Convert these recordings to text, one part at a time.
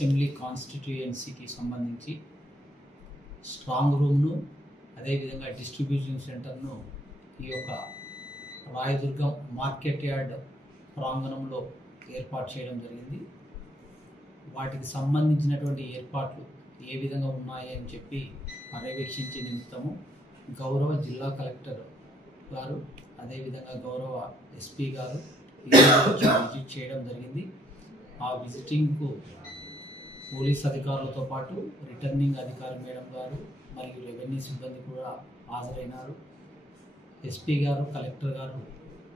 Assembly కాన్స్టిట్యుయెన్సీకి సంబంధించి strong రూమ్ను అదేవిధంగా distribution సెంటర్ను ఈ యొక్క రాయదుర్గం మార్కెట్ యార్డ్ ప్రాంగణంలో ఏర్పాటు చేయడం జరిగింది. వాటికి సంబంధించినటువంటి ఏర్పాట్లు ఏ విధంగా ఉన్నాయి అని చెప్పి పర్యవేక్షించే నిమిత్తము గౌరవ జిల్లా కలెక్టర్ గారు అదేవిధంగా గౌరవ ఎస్పీ గారు విజిట్ చేయడం జరిగింది. ఆ విజిటింగ్కు పోలీస్ అధికారులతో పాటు రిటర్నింగ్ అధికారి మేడం గారు మరియు రెవెన్యూ సిబ్బంది కూడా హాజరైనారు. ఎస్పీ గారు కలెక్టర్ గారు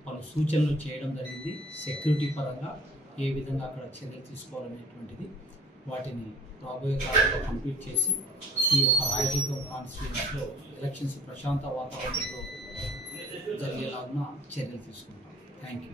పలు సూచనలు చేయడం జరిగింది. సెక్యూరిటీ పరంగా ఏ విధంగా అక్కడ చర్యలు తీసుకోవాలనేటువంటిది వాటిని రాబోయే కాలంలో కంప్లీట్ చేసి ఈ యొక్క రాయదుర్గం కాన్స్టిట్యుయెన్సీలో ఎలక్షన్స్ ప్రశాంత వాతావరణంలో జరిగేలాగా చర్యలు తీసుకుంటాం. Thank you.